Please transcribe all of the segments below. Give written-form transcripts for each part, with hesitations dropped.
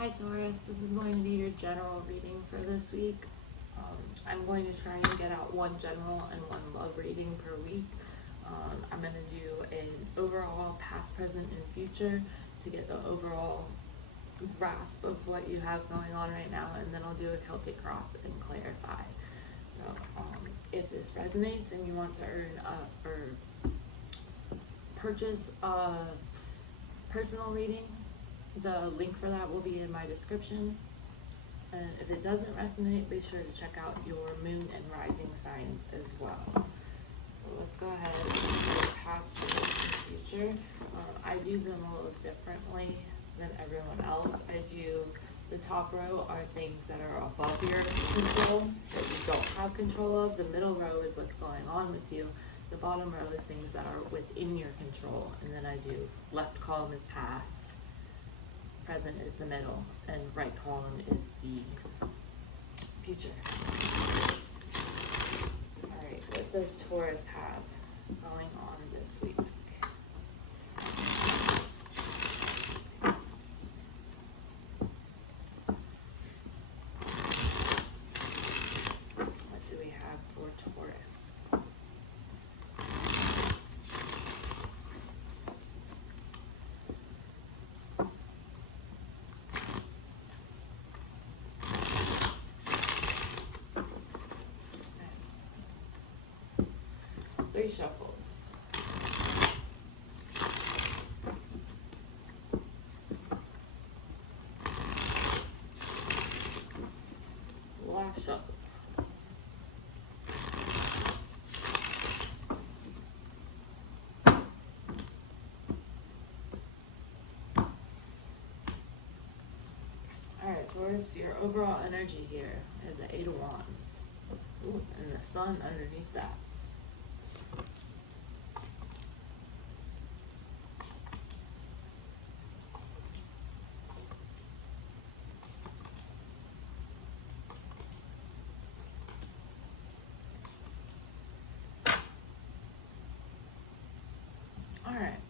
Hi Taurus, this is going to be your general reading for this week. I'm going to try and get out one general and one love reading per week. I'm going to do an overall past, present, and future to get the overall grasp of what you have going on right now, and then I'll do a Celtic cross and clarify. So if this resonates and you want to earn or purchase a personal reading, the link for that will be in my description. And if it doesn't resonate, be sure to check out your moon and rising signs as well. So let's go ahead and do past, present, and future. I do them a little differently than everyone else. I do the top row are things that are above your control that you don't have control of. The middle row is what's going on with you. The bottom row is things that are within your control. And then I do left column is past, present is the middle, and right column is the future. Alright, what does Taurus have going on this week? What do we have for Taurus? Three shuffles. Last shuffle. Alright, Taurus, your overall energy here is the Eight of Wands. Ooh, and the sun underneath that. Alright.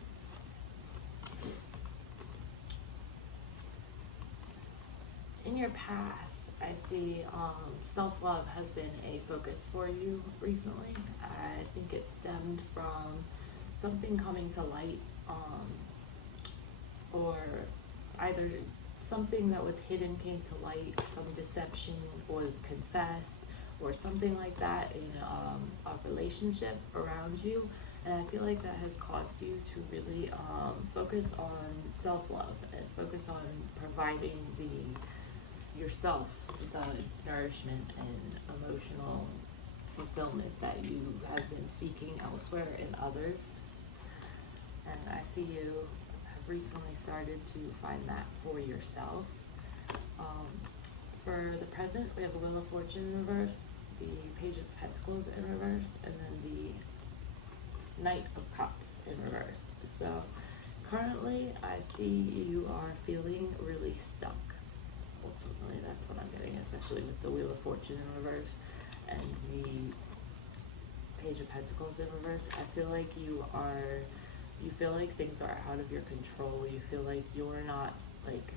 In your past, I see self-love has been a focus for you recently. I think it stemmed from something coming to light, or either something that was hidden came to light, some deception was confessed, or something like that in a relationship around you. And I feel like that has caused you to really focus on self-love and focus on providing yourself the nourishment and emotional fulfillment that you have been seeking elsewhere in others. And I see you have recently started to find that for yourself. For the present, we have the Wheel of Fortune in reverse, the Page of Pentacles in reverse, and then the Knight of Cups in reverse. So currently I see you are feeling really stuck. Ultimately, that's what I'm getting, especially with the Wheel of Fortune in reverse and the Page of Pentacles in reverse. I feel like you feel like things are out of your control. You feel like you're not like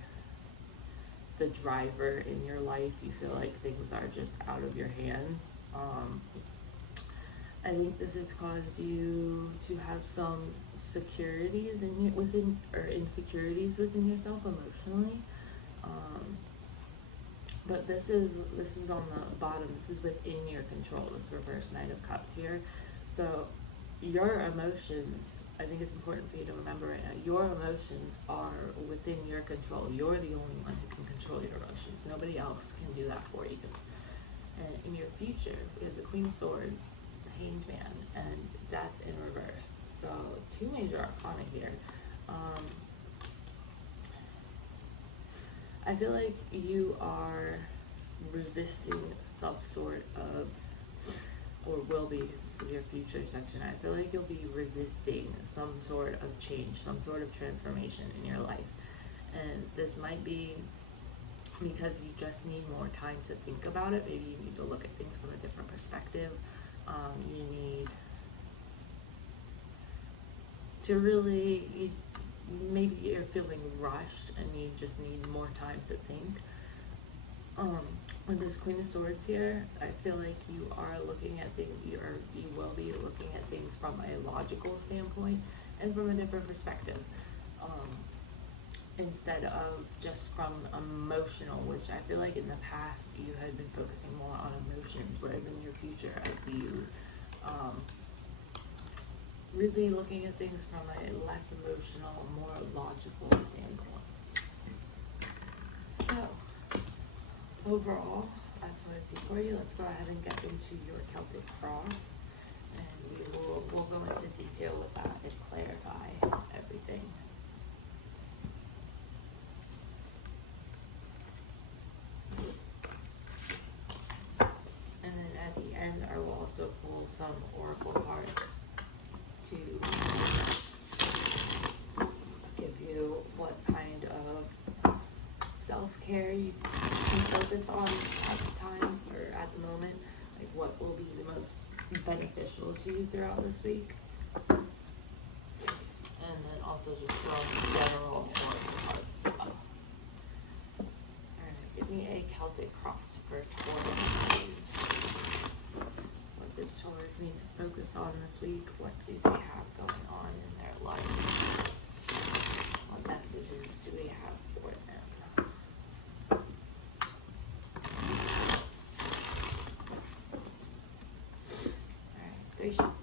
the driver in your life. You feel like things are just out of your hands. I think this has caused you to have some insecurities within yourself emotionally. But this is on the bottom. This is within your control, this reverse Knight of Cups here. So your emotions, I think it's important for you to remember right now, your emotions are within your control. You're the only one who can control your emotions. Nobody else can do that for you. And in your future, we have the Queen of Swords, the Hanged Man, and Death in reverse. So two major arcana here. I feel like you are resisting some sort of, or will be, this is your future section, I feel like you'll be resisting some sort of change, some sort of transformation in your life. And this might be because you just need more time to think about it. Maybe you need to look at things from a different perspective. You need to really, maybe you're feeling rushed and you just need more time to think. With this Queen of Swords here, I feel like you are looking at things, you will be looking at things from a logical standpoint and from a different perspective. Instead of just from emotional, which I feel like in the past you had been focusing more on emotions, whereas in your future I see you really looking at things from a less emotional, more logical standpoint. So, overall, that's what I see for you. Let's go ahead and get into your Celtic cross, and we'll go into detail with that and clarify everything. And then at the end, I will also pull some oracle cards to give you what kind of self-care you can focus on at the time or at the moment, like what will be the most beneficial to you throughout this week. And then also just some general oracle cards as well. Alright, give me a Celtic cross for Taurus, please. What does Taurus need to focus on this week? What do they have going on in their life? What messages do we have for them? Alright, 3 shuffles.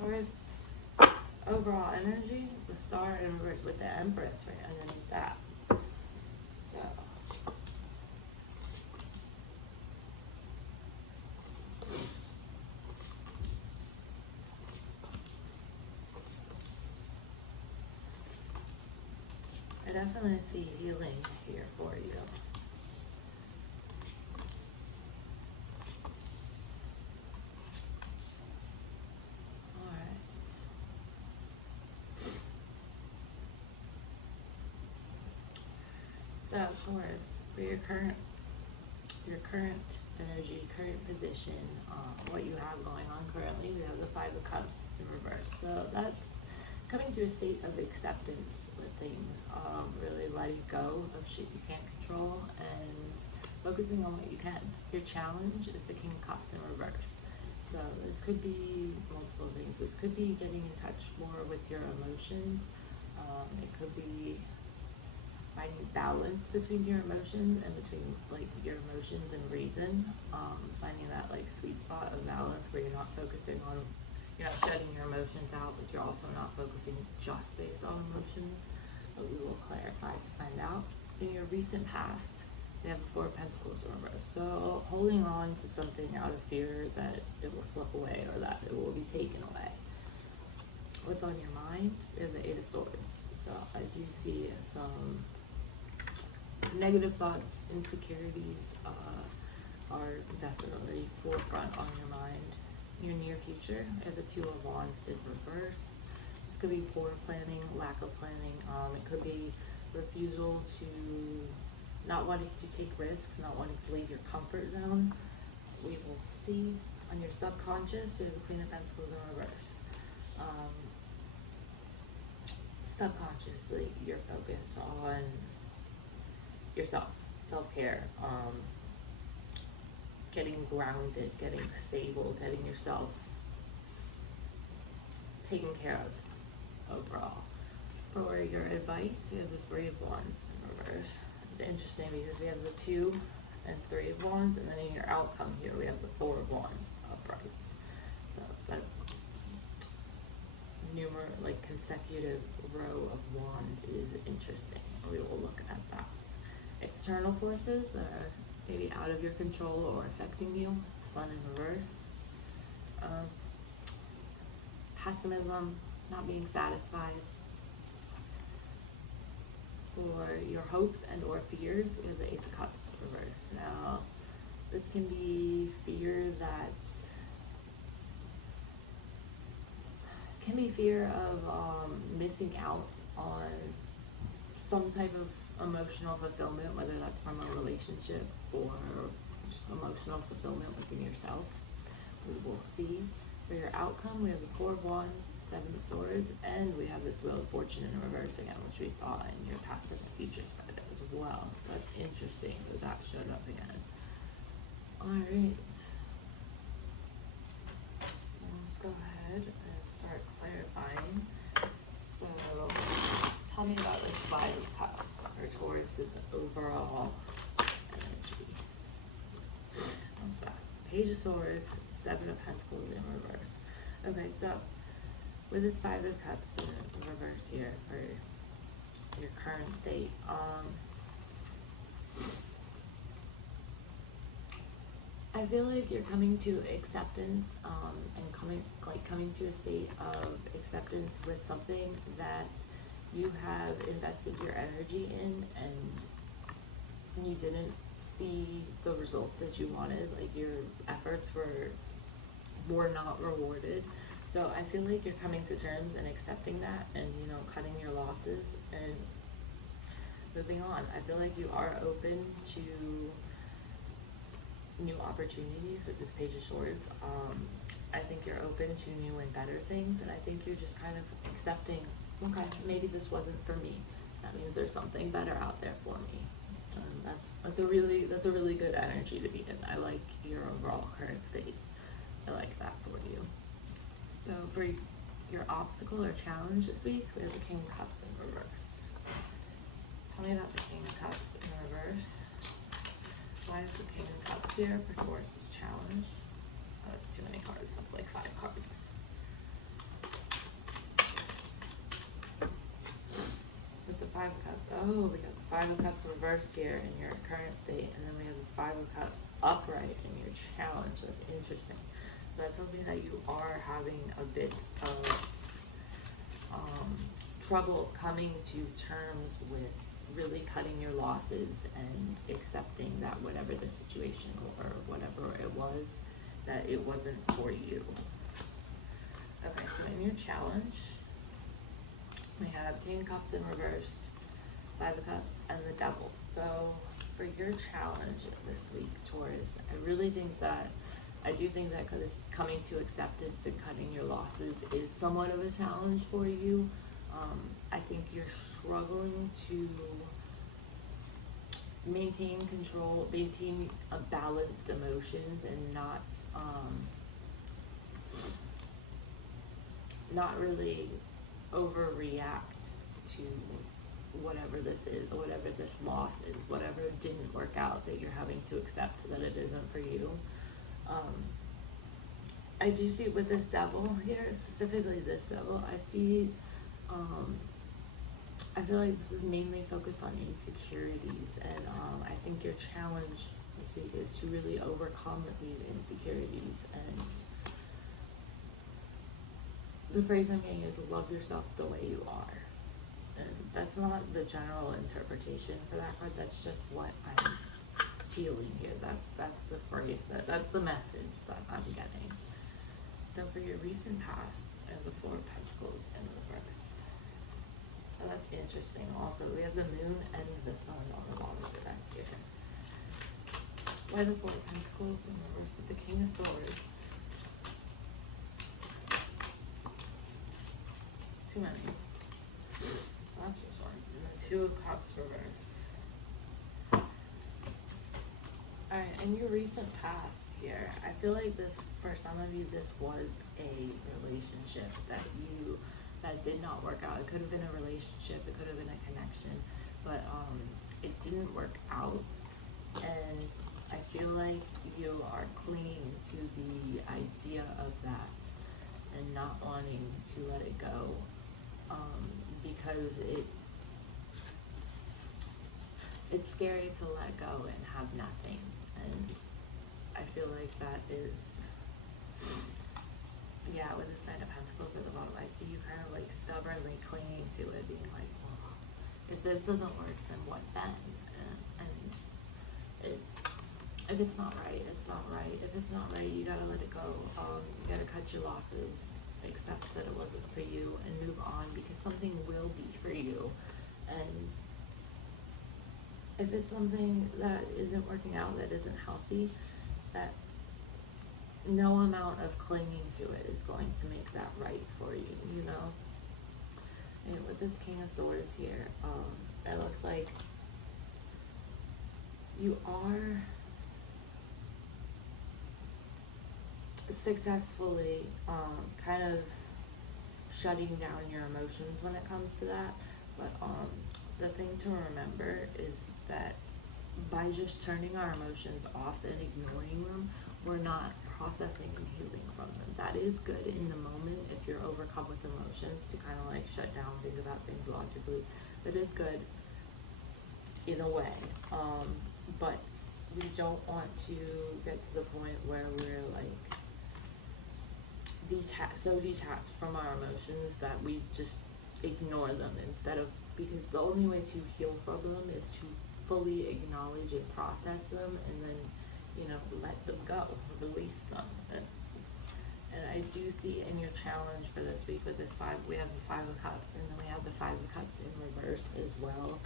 Taurus, overall energy, the star in reverse with the Empress right underneath that. So, I definitely see healing here for you. So, Taurus, for your current energy, current position, what you have going on currently, we have the 5 of Cups in reverse. So that's coming to a state of acceptance with things, really letting go of shit you can't control and focusing on what you can. Your challenge is the King of Cups in reverse. So this could be multiple things. This could be getting in touch more with your emotions. It could be finding balance between your emotions and between like your emotions and reason, finding that like sweet spot of balance where you're not focusing on, you're not shutting your emotions out, but you're also not focusing just based on emotions. But we will clarify to find out. In your recent past, we have the 4 of Pentacles in reverse. So holding on to something out of fear that it will slip away or that it will be taken away. What's on your mind? We have the 8 of Swords. So I do see some negative thoughts, insecurities are definitely forefront on your mind. Your near future, we have the 2 of Wands in reverse. This could be poor planning, lack of planning. It could be refusal to, not wanting to take risks, not wanting to leave your comfort zone. We will see. On your subconscious, we have the Queen of Pentacles in reverse. Subconsciously, you're focused on yourself, self-care, getting grounded, getting stable, getting yourself taken care of overall. For your advice, we have the 3 of Wands in reverse. It's interesting because we have the 2 and 3 of Wands, and then in your outcome here, we have the 4 of Wands upright. So that like consecutive row of wands is interesting. We will look at that. External forces that are maybe out of your control or affecting you. Sun in reverse. Pessimism, not being satisfied, For your hopes and or fears, we have the Ace of Cups reversed. Now, this can be fear of missing out on some type of emotional fulfillment, whether that's from a relationship or just emotional fulfillment within yourself. We will see. For your outcome, we have the Four of Wands, Seven of Swords, and we have this Wheel of Fortune in reverse again, which we saw in your past, present, future spread as well. So that's interesting that showed up again. Alright. Let's go ahead and start clarifying. So, tell me about this Five of Cups, or Taurus's overall energy. That was fast. Page of Swords, Seven of Pentacles in reverse. Okay, so with this Five of Cups in reverse here for your current state, I feel like you're coming to acceptance, and coming to a state of acceptance with something that you have invested your energy in, and you didn't see the results that you wanted. Like, your efforts were not rewarded. So I feel like you're coming to terms and accepting that, and cutting your losses and moving on. I feel like you are open to new opportunities with this Page of Swords. I think you're open to new and better things, and I think you're just kind of accepting, okay, maybe this wasn't for me. That means there's something better out there for me. That's a really good energy to be in. I like your overall current state. I like that for you. So for your obstacle or challenge this week, we have the King of Cups in reverse. Tell me about the King of Cups in reverse. Why is the King of Cups here for Taurus's challenge? Oh, that's too many cards. That's like 5 cards. With the Five of Cups. Oh, we got the Five of Cups reversed here in your current state, and then we have the Five of Cups upright in your challenge. That's interesting. So that tells me that you are having a bit of trouble coming to terms with really cutting your losses and accepting that whatever the situation or whatever it was, that it wasn't for you. Okay, so in your challenge, we have King of Cups in reversed, Five of Cups, and the Devil. So for your challenge this week, Taurus, I do think that coming to acceptance and cutting your losses is somewhat of a challenge for you. I think you're struggling to maintain control, maintain a balanced emotions, and not really overreact to whatever this is, whatever this loss is, whatever didn't work out, that you're having to accept that it isn't for you. I do see with this Devil here, specifically this Devil, I see, I feel like this is mainly focused on insecurities, and I think your challenge this week is to really overcome these insecurities. And the phrase I'm getting is love yourself the way you are. And that's not the general interpretation for that card, that's just what I'm feeling here. That's the phrase, that's the message that I'm getting. So for your recent past, we have the Four of Pentacles in reverse. Oh, that's interesting. Also, we have the Moon and the Sun on the bottom of the deck here. Why the Four of Pentacles in reverse with the King of Swords? Too many. Well, that's just one. And the Two of Cups reverse. Alright, in your recent past here, I feel like this, for some of you, this was a relationship that did not work out. It could have been a relationship, it could have been a connection, but it didn't work out, and I feel like you are clinging to the idea of that and not wanting to let it go, because it's scary to let go and have nothing. And I feel like that is, yeah, with this Knight of Pentacles at the bottom, I see you kind of like stubbornly clinging to it, being like, well, if this doesn't work, then what then? If it's not right, it's not right. If it's not right, you gotta let it go. You gotta cut your losses, accept that it wasn't for you, and move on, because something will be for you. And if it's something that isn't working out, that isn't healthy, that no amount of clinging to it is going to make that right for you, you know? And with this King of Swords here, it looks like you are successfully kind of shutting down your emotions when it comes to that. But the thing to remember is that by just turning our emotions off and ignoring them, we're not processing and healing from them. That is good in the moment if you're overcome with emotions, to kind of like shut down, think about things logically. That is good in a way. But we don't want to get to the point where we're like so detached from our emotions that we just ignore them, instead of, because the only way to heal from them is to fully acknowledge and process them, and then, you know, let them go, release them. And I do see in your challenge for this week with this we have the 5 of Cups, and then we have the 5 of Cups in reverse as well.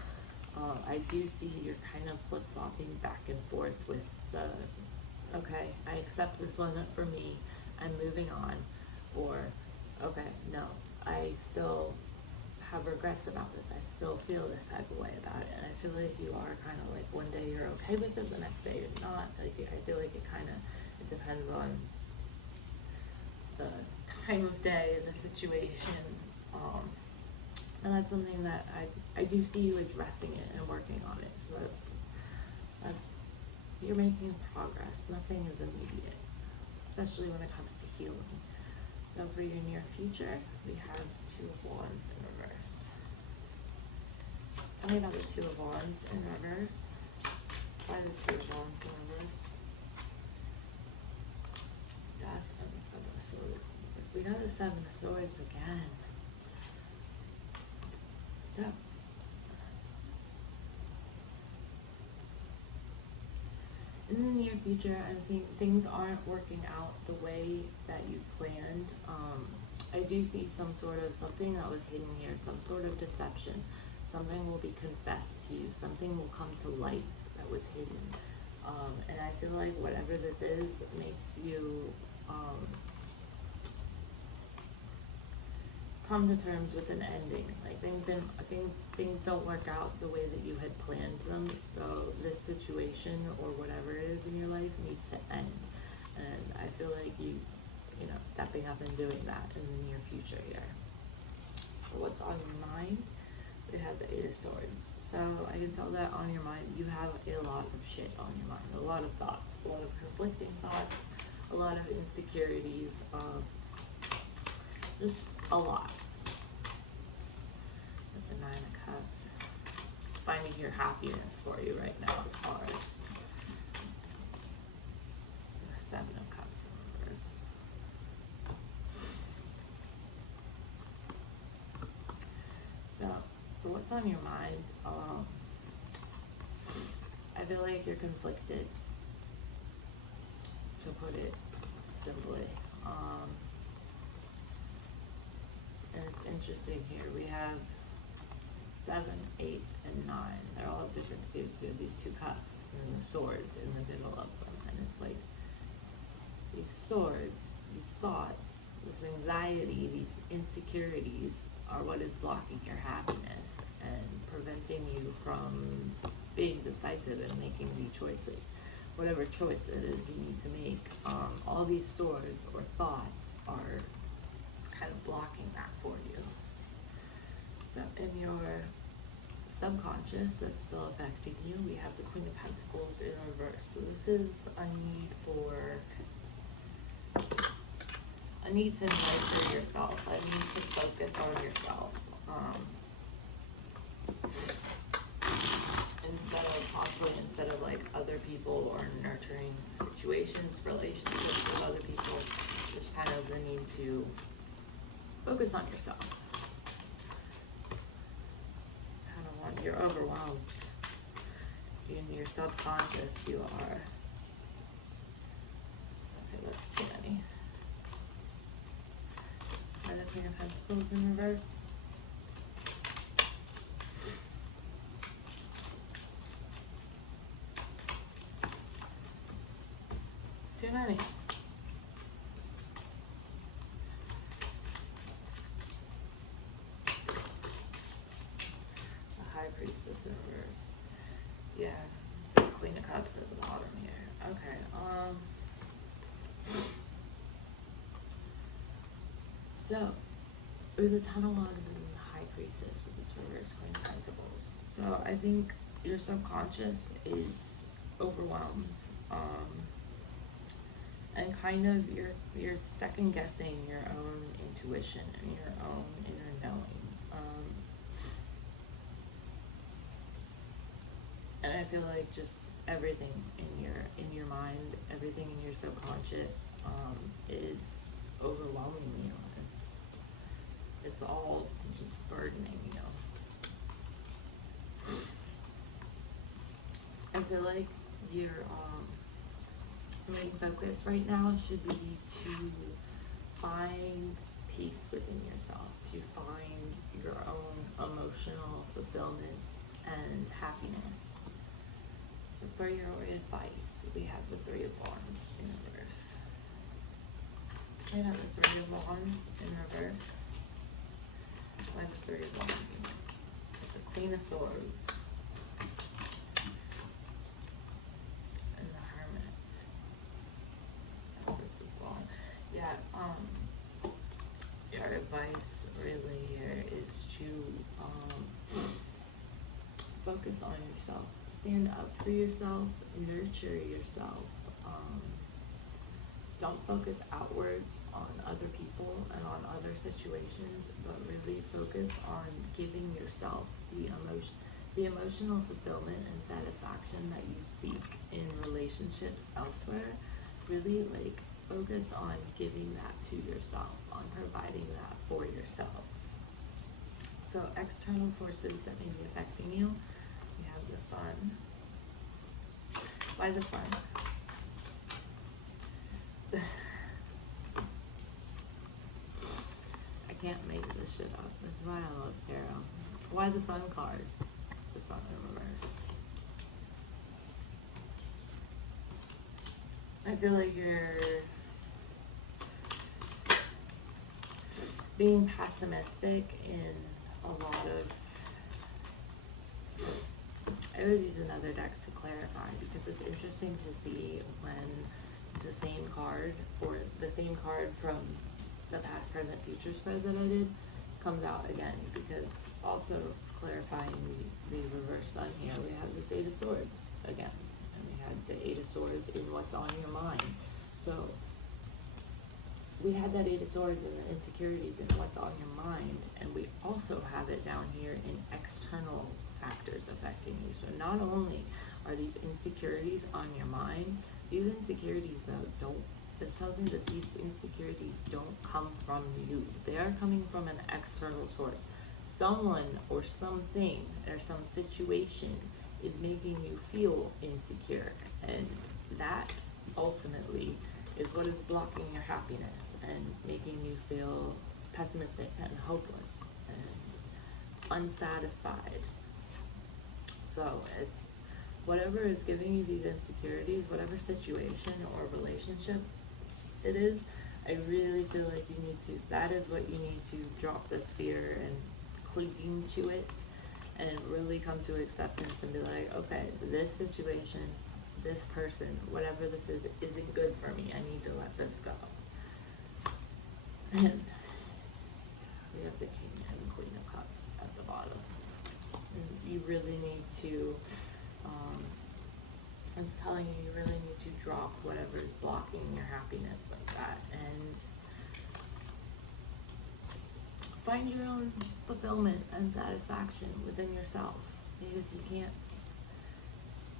I do see you're kind of flip-flopping back and forth with the, okay, I accept this wasn't for me, I'm moving on, or, okay, no, I still have regrets about this, I still feel this type of way about it. And I feel like you are kind of like, one day you're okay with it, the next day you're not. Like, I feel like it depends on the time of day, the situation, and that's something that I do see you addressing it and working on it. So that's you're making progress. Nothing is immediate, especially when it comes to healing. So for your near future, we have 2 of Wands in reverse. Tell me about the 2 of Wands in reverse. Why the 2 of Wands in reverse? Death and the 7 of Swords in reverse. We got the 7 of Swords again. So, in the near future, I'm seeing things aren't working out the way that you planned. I do see some sort of something that was hidden here, some sort of deception. Something will be confessed to you. Something will come to light that was hidden. And I feel like whatever this is makes you come to terms with an ending. Like things don't work out the way that you had planned them. So this situation or whatever it is in your life needs to end. And I feel like you know, stepping up and doing that in the near future here. So what's on your mind? We have the 8 of Swords. So I can tell that on your mind, you have a lot of shit on your mind, a lot of thoughts, a lot of conflicting thoughts, a lot of insecurities, just a lot. That's a 9 of Cups. Finding your happiness for you right now is hard. The 7 of Cups in reverse. So, for what's on your mind, I feel like you're conflicted, to put it simply. And it's interesting here. We have 7, 8, and 9. They're all of different suits. We have these 2 cups and then the swords in the middle of them. And it's like these swords, these thoughts, this anxiety, these insecurities are what is blocking your happiness and preventing you from being decisive and making the choices, whatever choice it is you need to make. All these swords or thoughts are kind of blocking that for you. So in your subconscious that's still affecting you, we have the Queen of Pentacles in reverse. So this is a need to nurture yourself, a need to focus on yourself. Instead of like other people or nurturing situations, relationships with other people, there's kind of the need to focus on yourself. Kind of wonder you're overwhelmed. In your subconscious, you are. Okay, that's too many. And the Queen of Pentacles in reverse. It's too many. Priestess in reverse. Yeah, this Queen of Cups at the bottom here. Okay, so with the Ton of Wands and the High Priestess with this reverse Queen of Pentacles. So I think your subconscious is overwhelmed, and kind of you're second guessing your own intuition and your own inner knowing. And I feel like just everything in your mind, everything in your subconscious, is overwhelming you. It's all just burdening you. I feel like your main focus right now should be to find peace within yourself, to find your own emotional fulfillment and happiness. So for your advice, we have the Three of Wands in reverse. We have the Three of Wands in reverse. We have the Three of Wands in reverse. The Queen of Swords. And the Hermit. Oh, this is long. Yeah, your advice really here is to focus on yourself. Stand up for yourself, nurture yourself. Don't focus outwards on other people and on other situations, but really focus on giving yourself the emotional fulfillment and satisfaction that you seek in relationships elsewhere. Really focus on giving that to yourself, on providing that for yourself. So external forces that may be affecting you. We have the Sun. Why the Sun? I can't make this shit up. This is why I love tarot. Why the Sun card? The Sun in reverse. I feel like you're being pessimistic in a lot of... I would use another deck to clarify, because it's interesting to see when the same card, or the same card from the past, present, future spread that I did comes out again, because also clarifying the reverse Sun here, we have this Eight of Swords again, and we had the Eight of Swords in what's on your mind. So we had that Eight of Swords and the insecurities in what's on your mind, and we also have it down here in external factors affecting you. So not only are these insecurities on your mind, these insecurities this tells me that these insecurities don't come from you. They are coming from an external source. Someone or something or some situation is making you feel insecure, and that ultimately is what is blocking your happiness and making you feel pessimistic and hopeless and unsatisfied. So it's whatever is giving you these insecurities, whatever situation or relationship it is, I really feel like you need to, that is what you need to drop this fear and clinging to it, and really come to acceptance and be like, okay, this situation, this person, whatever this is, isn't good for me. I need to let this go. And we have the King and the Queen of Cups at the bottom. And you really need to, I'm telling you, you really need to drop whatever is blocking your happiness like that, and find your own fulfillment and satisfaction within yourself, because you can't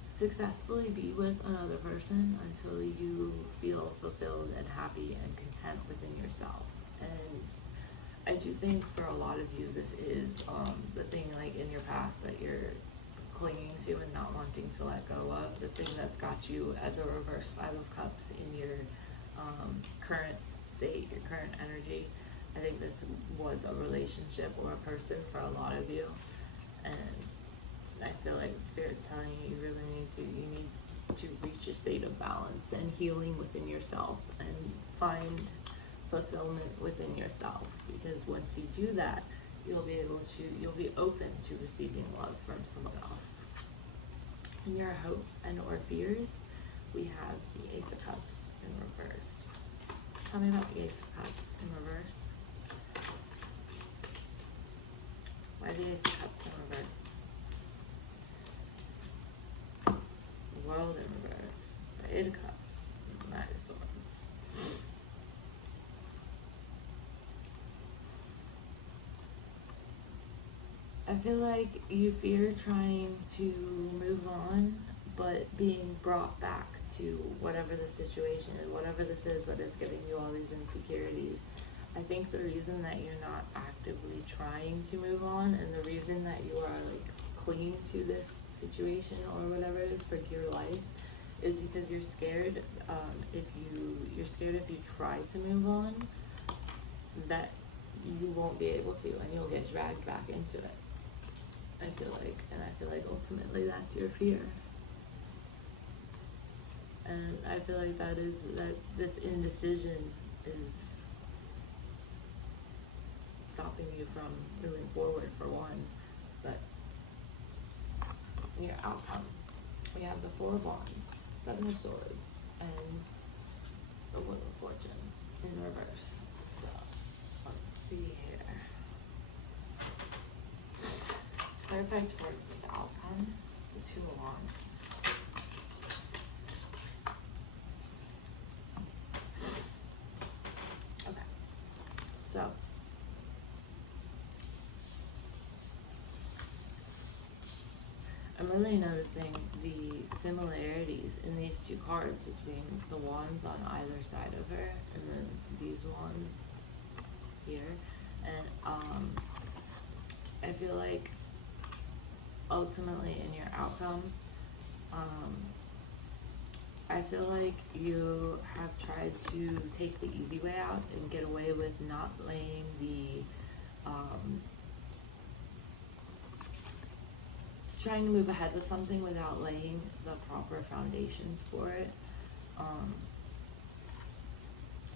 successfully be with another person until you feel fulfilled and happy and content within yourself. And I do think for a lot of you, this is the thing like in your past that you're clinging to and not wanting to let go of, the thing that's got you as a reverse Five of Cups in your current state, your current energy. I think this was a relationship or a person for a lot of you, and I feel like Spirit's telling you you need to reach a state of balance and healing within yourself and find fulfillment within yourself, because once you do that, you'll be open to receiving love from someone else. In your hopes and or fears, we have the Ace of Cups in reverse. Tell me about the Ace of Cups in reverse. Why the Ace of Cups in reverse? The World in reverse. The Eight of Cups. The Knight of Swords. I feel like you fear trying to move on, but being brought back to whatever the situation is, whatever this is that is giving you all these insecurities. I think the reason that you're not actively trying to move on, and the reason that you are like clinging to this situation or whatever it is for dear life, is because you're scared. You're scared if you try to move on, that you won't be able to, and you'll get dragged back into it. I feel like ultimately that's your fear. And I feel like that this indecision is stopping you from moving forward, for one. But in your outcome, we have the Four of Wands, Seven of Swords, and the Wheel of Fortune in reverse. So let's see here. Clarify towards this outcome, the Two of Wands. Okay, so I'm really noticing the similarities in these two cards between the wands on either side of her and then these wands here. And I feel like ultimately in your outcome, I feel like you have tried to take the easy way out and get away with not laying the trying to move ahead with something without laying the proper foundations for it,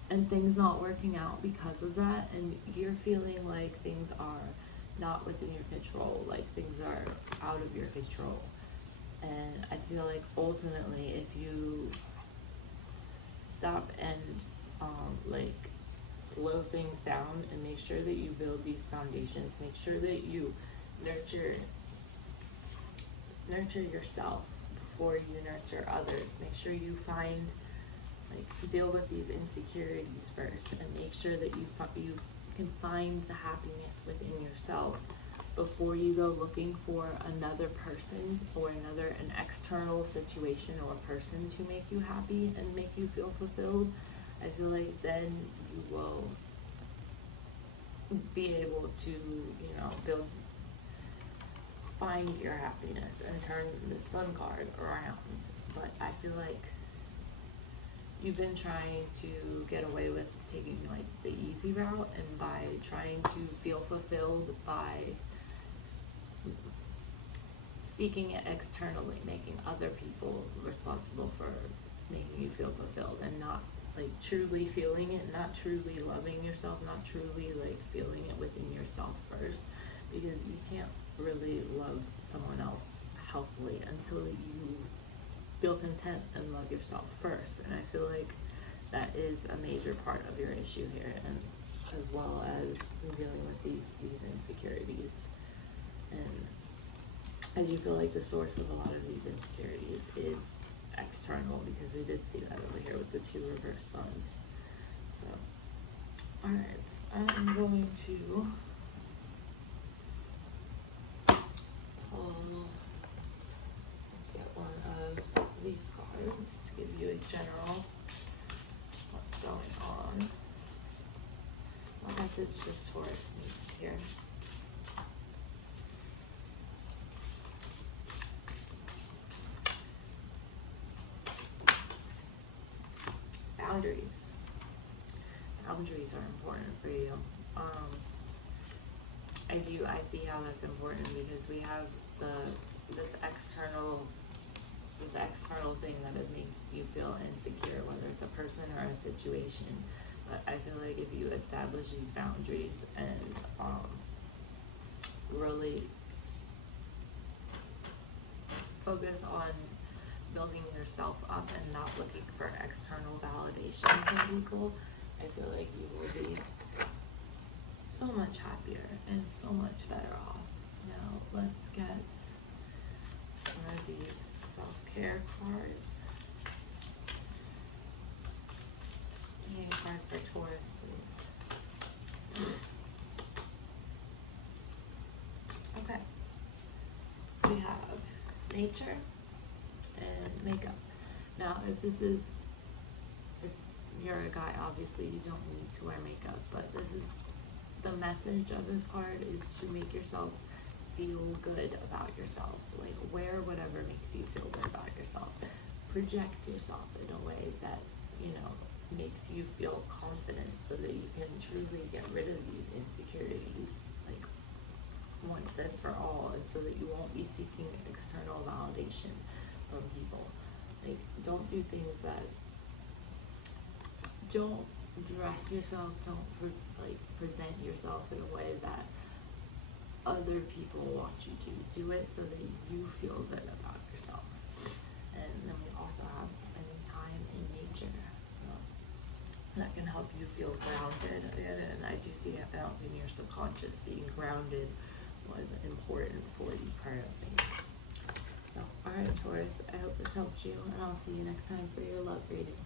and things not working out because of that, and you're feeling like things are not within your control, like things are out of your control. And I feel like ultimately if you stop and like slow things down and make sure that you build these foundations, make sure that you nurture yourself before you nurture others, make sure you deal with these insecurities first, and make sure that you can find the happiness within yourself before you go looking for another person or an external situation or person to make you happy and make you feel fulfilled. I feel like then you will be able to, find your happiness and turn the Sun card around. But I feel like you've been trying to get away with taking like the easy route, and by trying to feel fulfilled by seeking it externally, making other people responsible for making you feel fulfilled, and not like truly feeling it, not truly loving yourself, not truly like feeling it within yourself first, because you can't really love someone else healthily until you feel content and love yourself first. And I feel like that is a major part of your issue here, and as well as dealing with these insecurities. And I do feel like the source of a lot of these insecurities is external, because we did see that over here with the two reverse suns. So, alright, I'm going to pull, let's get one of these cards to give you a general what's going on. What message does Taurus need to hear? Boundaries. Boundaries are important for you. I see how that's important because we have this external thing that does make you feel insecure, whether it's a person or a situation. But I feel like if you establish these boundaries and really focus on building yourself up and not looking for external validation from people, I feel like you will be so much happier and so much better off. Now let's get one of these self-care cards. Give me a card for Taurus, please. Okay. We have nature and makeup. Now, if you're a guy, obviously you don't need to wear makeup, but the message of this card is to make yourself feel good about yourself. Like, wear whatever makes you feel good about yourself. Project yourself in a way that, makes you feel confident so that you can truly get rid of these insecurities, like, once and for all, and so that you won't be seeking external validation from people. Like, don't do things don't dress yourself, don't present yourself in a way that other people want you to. Do it so that you feel good about yourself. And then we also have spending time in nature, so that can help you feel grounded. And I do see it helping your subconscious. Being grounded was important for you currently. So, alright, Taurus, I hope this helped you, and I'll see you next time for your love reading.